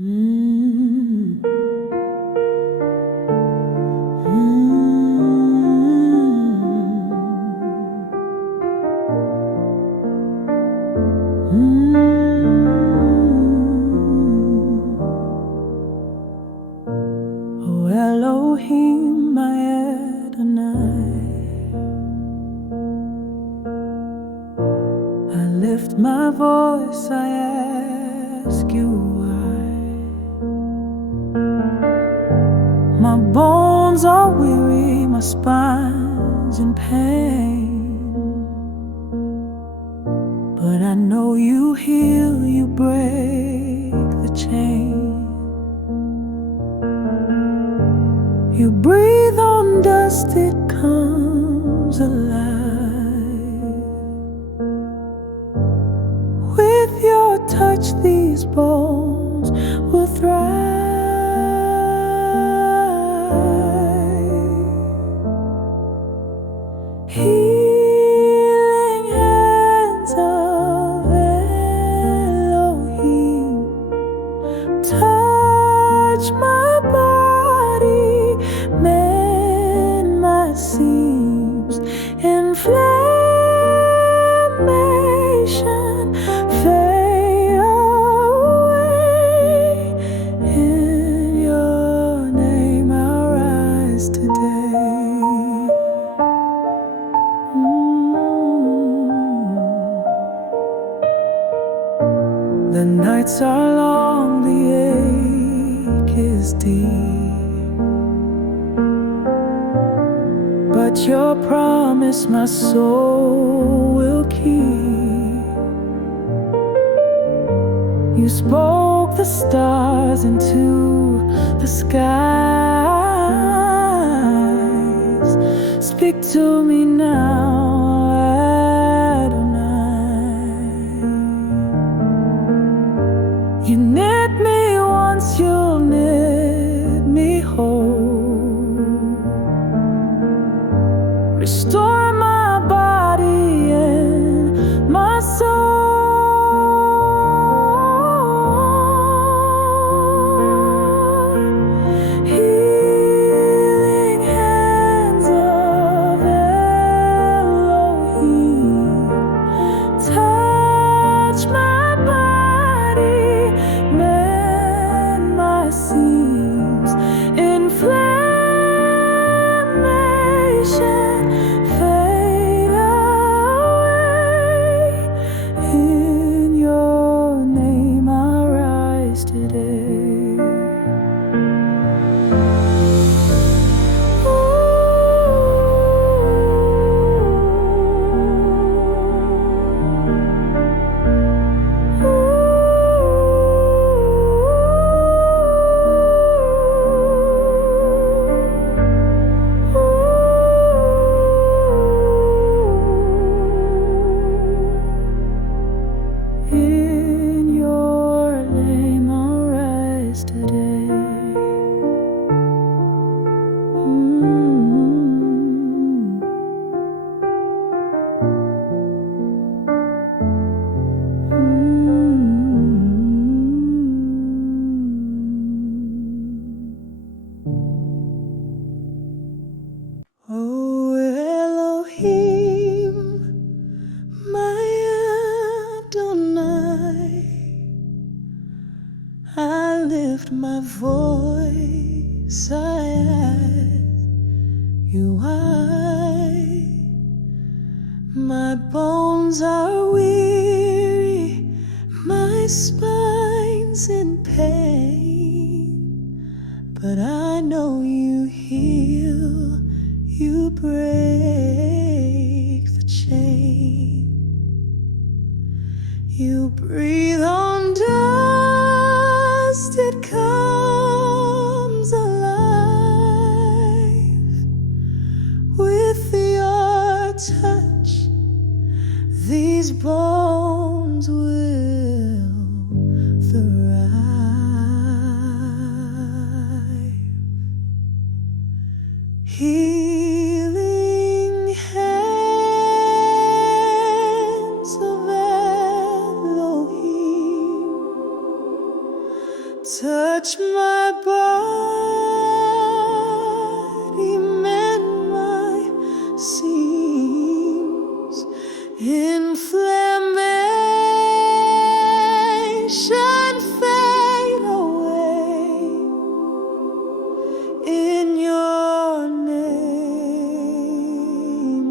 Mm. Oh Elohim, my Adonai, I lift my voice, I ask you why. My bones are weary, my spine's in pain, but I know you heal, you break the chain. You breathe on dust, it comes alive. With your touch, these bones will thrive. Healing hands of Elohim, touch my body, mend my seams, inflammation fade away. In your name I'll rise today. The nights are long, the ache is deep, but your promise my soul will keep. You spoke the stars into the skies. Speak to me now, you knit me once, you'll knit me whole. Restore my body and my soul. Healing hands of Elohim, touch my body, mend my seams, inflammation fade away. In your name I rise today. In your name I'll rise today. Oh Elohim, my Adonai, I lift my voice, I ask you why. My bones are weary, my spine's in pain, but I know you heal, you break the chain. You breathe on dust, it comes alive. With your touch, these bones will thrive. Healing touch my body, mend my seams, inflammation fade away. In your name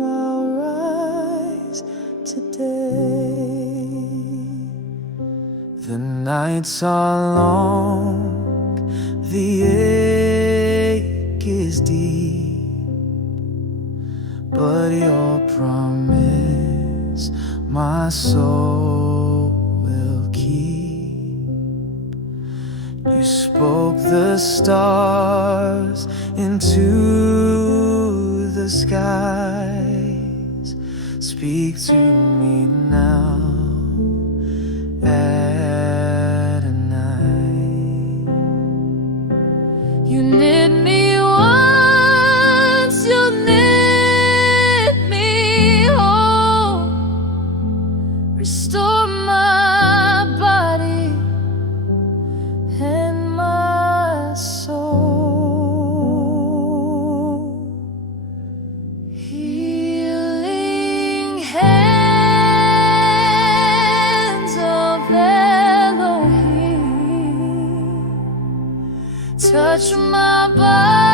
I'll rise today. The nights are long, the ache is deep, but your promise my soul will keep. You spoke the stars into the skies. Speak to me now. You knit me once, you'll knit me whole. Restore my body and my soul. Healing hands of Elohim, touch my body.